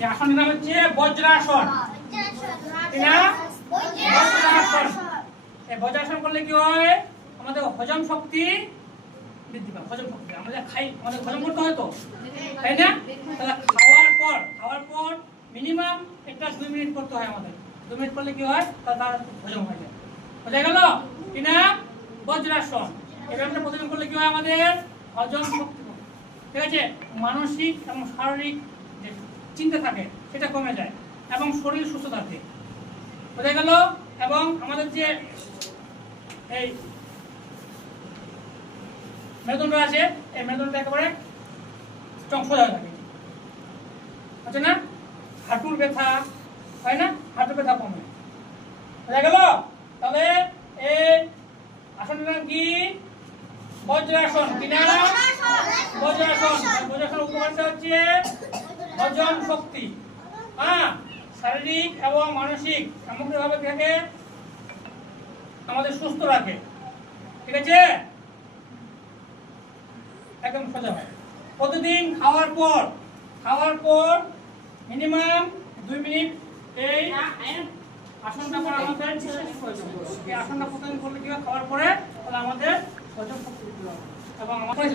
এই আসনের নাম হচ্ছে বজ্রাসন। বজ্রাসন। এই বজ্রাসন করলে কি হয়? আমাদের হজম শক্তি বৃদ্ধি পায়। হজম শক্তি আমরা খাই, আমাদের হজম করতে হয় তো, তাই না? তাহলে খাওয়ার পর মিনিমাম একটা 2 মিনিট করতে হয় আমাদের। 2 মিনিট করলে কি হয়? তার হজম হয়ে যায়। বোঝা গেল কিনা? বজ্রাসন। এই ব্যায়ামটা প্রতিদিন করলে কি হয়? আমাদের হজম শক্তি, ঠিক আছে, মানসিক এবং শারীরিক যে চিন্তা থাকে সেটা কমে যায় এবং শরীর সুস্থ থাকে। বোঝা গেল? এবং আমাদের যে এই মেরুদণ্ড আছে, এই মেরুদণ্ডটা একেবারে সোজা হয়ে থাকে, আছে না? হাঁটুর ব্যথা হয় না? হাঁটুর ব্যথা কমে। বোঝা গেল? তাহলে এই আসনটার নাম কি? বজ্রাসন। কি নাম? বজ্রাসন। বজ্রাসন উপকারিতা হচ্ছে হজম শক্তি, হ্যাঁ, শারীরিক এবং মানসিক সামগ্রিকভাবে থেকে আমাদের সুস্থ রাখে, ঠিক আছে? একদম সোজা হয়। প্রতিদিন খাওয়ার পর মিনিমাম 2 মিনিট এই আসনটা করা আমাদের এই আসনটা প্রতিদিন করলে কি হয়? খাওয়ার পরে তাহলে আমাদের হজম শক্তি এবং আমাদের